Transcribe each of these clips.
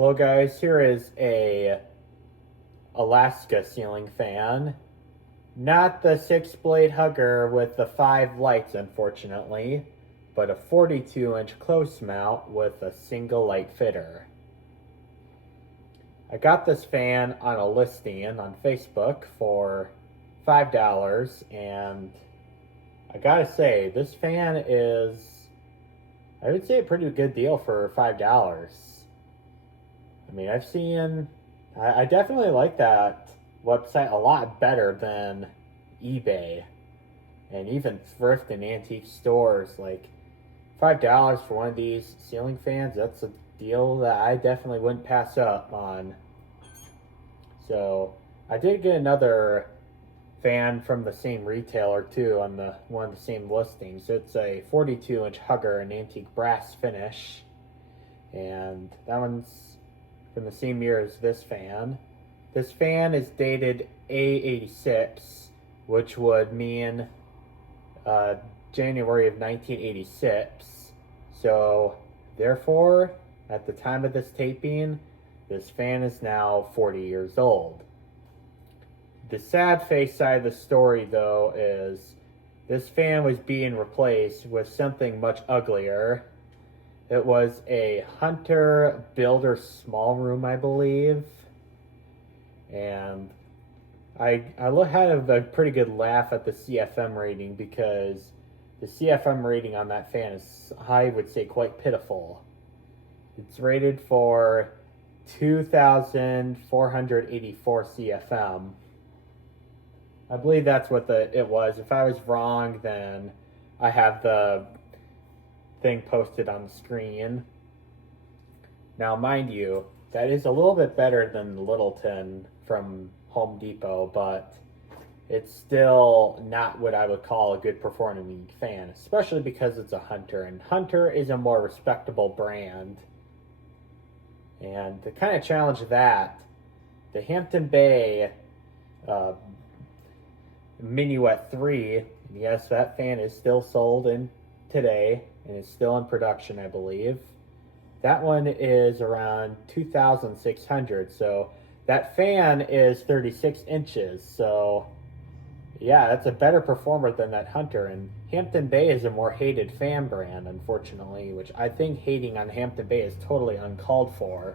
Hello guys, here is a Alaska ceiling fan. Not the 6-blade hugger with the 5 lights unfortunately, but a 42-inch close mount with a single light fitter. I got this fan on a listing on Facebook for $5, and I gotta say, this fan is, I would say, a pretty good deal for $5. I mean, I definitely like that website a lot better than eBay and even thrift and antique stores. Like, $5 for one of these ceiling fans, that's a deal that I definitely wouldn't pass up on. So, I did get another fan from the same retailer too on one of the same listings. It's a 42-inch hugger, an antique brass finish, and that one's from the same year as this fan. This fan is dated A86, which would mean January of 1986. So, therefore, at the time of this taping, this fan is now 40 years old. The sad face side of the story, though, is this fan was being replaced with something much uglier. It was a Hunter Builder small room, I believe. And I had a pretty good laugh at the CFM rating because the CFM rating on that fan is, I would say, quite pitiful. It's rated for 2,484 CFM. I believe that's what it was. If I was wrong, then I have the thing posted on the screen. Now, mind you, that is a little bit better than the Littleton from Home Depot, but it's still not what I would call a good performing fan, especially because it's a Hunter, and Hunter is a more respectable brand. And to kind of challenge that, the Hampton Bay Minuet 3, yes, that fan is still sold in today and is still in production, I believe. That one is around 2,600, so that fan is 36 inches, so yeah, that's a better performer than that Hunter. And Hampton Bay is a more hated fan brand, unfortunately, which I think hating on Hampton Bay is totally uncalled for.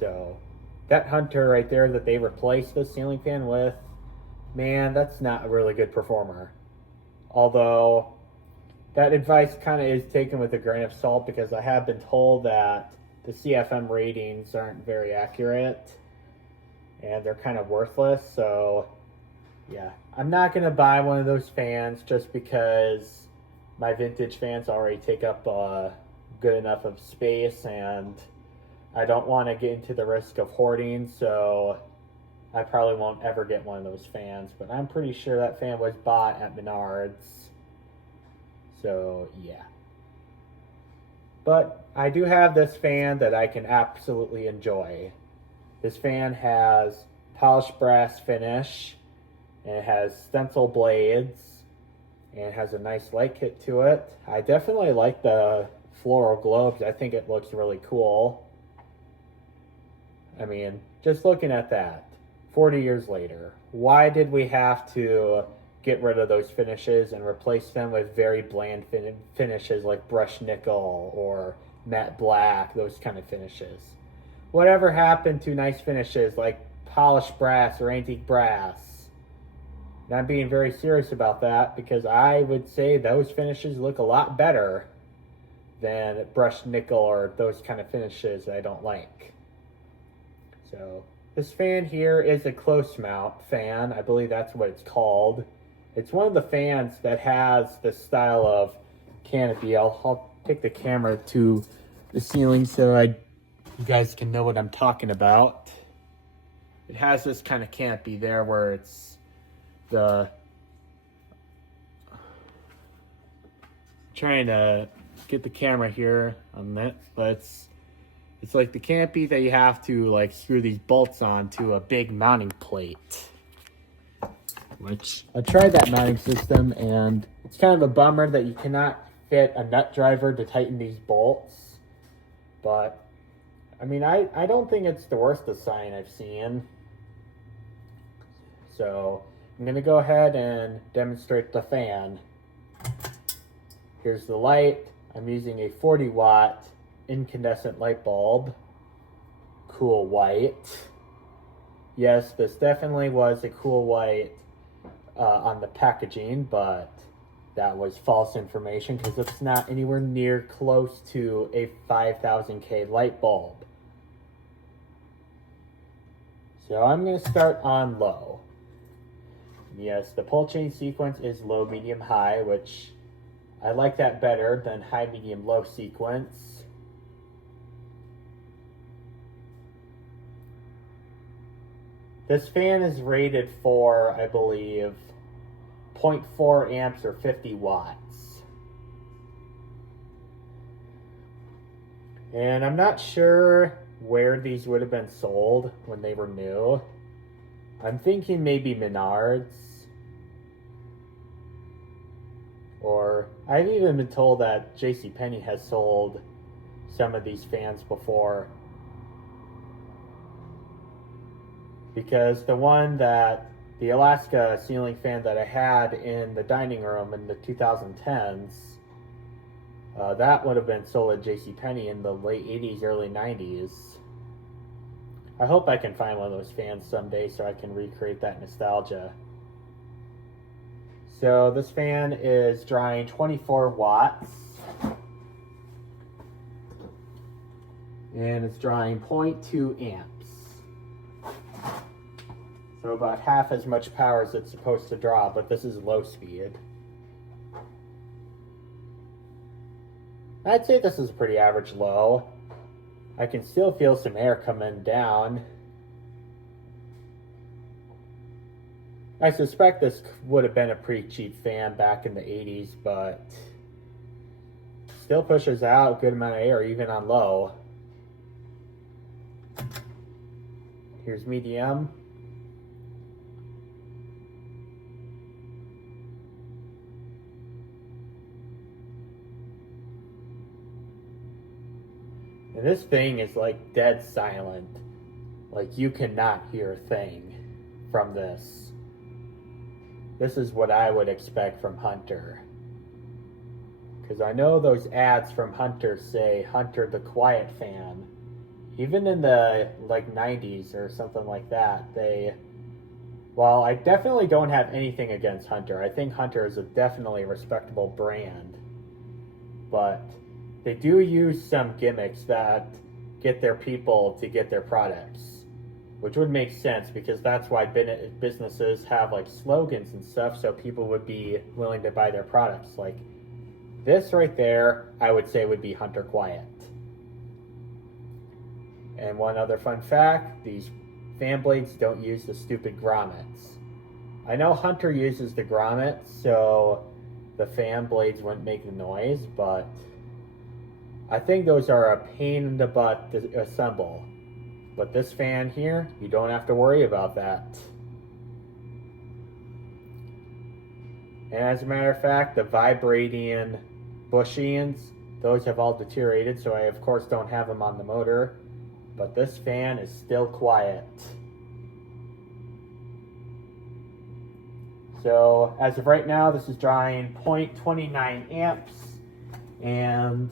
So that Hunter right there that they replaced the ceiling fan with, man, that's not a really good performer. Although that advice kind of is taken with a grain of salt because I have been told that the CFM ratings aren't very accurate and they're kind of worthless. So yeah, I'm not going to buy one of those fans just because my vintage fans already take up good enough of space, and I don't want to get into the risk of hoarding, so I probably won't ever get one of those fans. But I'm pretty sure that fan was bought at Menards. So, yeah. But I do have this fan that I can absolutely enjoy. This fan has polished brass finish, and it has stencil blades, and it has a nice light kit to it. I definitely like the floral globes. I think it looks really cool. I mean, just looking at that, 40 years later, why did we have to get rid of those finishes and replace them with very bland finishes like brushed nickel or matte black, those kind of finishes? Whatever happened to nice finishes like polished brass or antique brass? And I'm being very serious about that because I would say those finishes look a lot better than brushed nickel or those kind of finishes that I don't like. So this fan here is a close mount fan. I believe that's what it's called. It's one of the fans that has the style of canopy. I'll take the camera to the ceiling so you guys can know what I'm talking about. It has this kind of canopy there where it's trying to get the camera here on that, but it's like the canopy that you have to like screw these bolts onto a big mounting plate. Which I tried that mounting system, and it's kind of a bummer that you cannot fit a nut driver to tighten these bolts. But I mean, I don't think it's the worst design I've seen. So I'm going to go ahead and demonstrate the fan. Here's the light. I'm using a 40 watt incandescent light bulb. Cool white. Yes, this definitely was a cool white on the packaging, but that was false information because it's not anywhere near close to a 5000K light bulb. So I'm going to start on low. Yes, the pull chain sequence is low, medium, high, which I like that better than high, medium, low sequence. This fan is rated for, I believe, 0.4 amps or 50 watts. And I'm not sure where these would have been sold when they were new. I'm thinking maybe Menards. Or I've even been told that JCPenney has sold some of these fans before. Because the Alaska ceiling fan that I had in the dining room in the 2010s, that would have been sold at JCPenney in the late 80s, early 90s. I hope I can find one of those fans someday so I can recreate that nostalgia. So this fan is drawing 24 watts. And it's drawing 0.2 amps. So about half as much power as it's supposed to draw, but this is low speed. I'd say this is a pretty average low. I can still feel some air coming down. I suspect this would have been a pretty cheap fan back in the 80s, but still pushes out a good amount of air even on low. Here's medium. And this thing is like dead silent. Like you cannot hear a thing from this. This is what I would expect from Hunter. Because I know those ads from Hunter say Hunter the quiet fan. Even in the like 90s or something like that, well, I definitely don't have anything against Hunter. I think Hunter is a definitely respectable brand. But they do use some gimmicks that get their people to get their products, which would make sense because that's why businesses have like slogans and stuff so people would be willing to buy their products. Like this right there, I would say would be Hunter Quiet. And one other fun fact, these fan blades don't use the stupid grommets. I know Hunter uses the grommets so the fan blades wouldn't make the noise, but I think those are a pain in the butt to assemble. But this fan here, you don't have to worry about that. And as a matter of fact, the vibrating bushings, those have all deteriorated, so I of course don't have them on the motor. But this fan is still quiet. So as of right now, this is drawing 0.29 amps and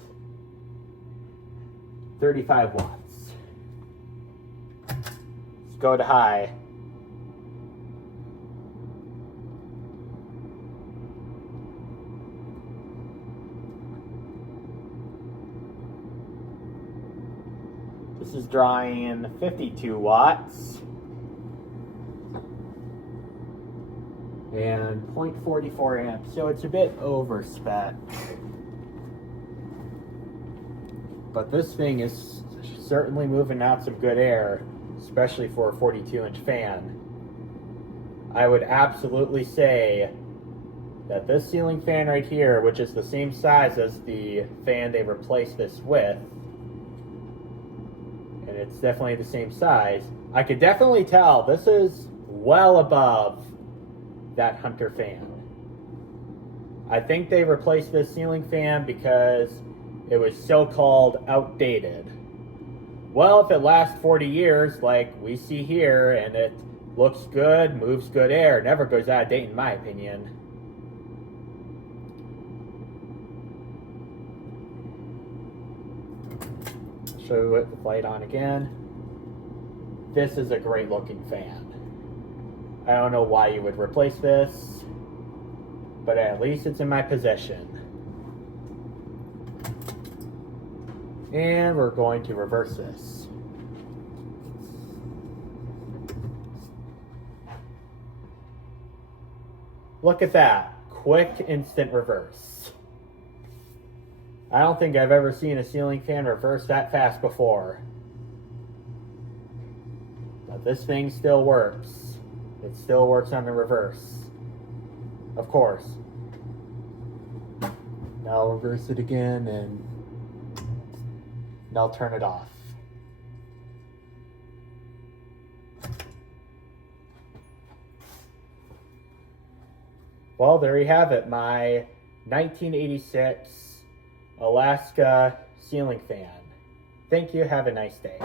35 watts. Let's go to high. This is drawing 52 watts and 0.44 amps, so it's a bit over spec. But this thing is certainly moving out some good air, especially for a 42-inch fan. I would absolutely say that this ceiling fan right here, which is the same size as the fan they replaced this with, and it's definitely the same size, I could definitely tell this is well above that Hunter fan. I think they replaced this ceiling fan because it was so-called outdated. Well, if it lasts 40 years, like we see here, and it looks good, moves good air, never goes out of date in my opinion. Show it with light on again. This is a great looking fan. I don't know why you would replace this, but at least it's in my possession. And we're going to reverse this. Look at that. Quick, instant reverse. I don't think I've ever seen a ceiling fan reverse that fast before. But this thing still works. It still works on the reverse. Of course. Now I'll reverse it again and I'll turn it off. Well, there you have it, my 1986 Alaska ceiling fan. Thank you, have a nice day.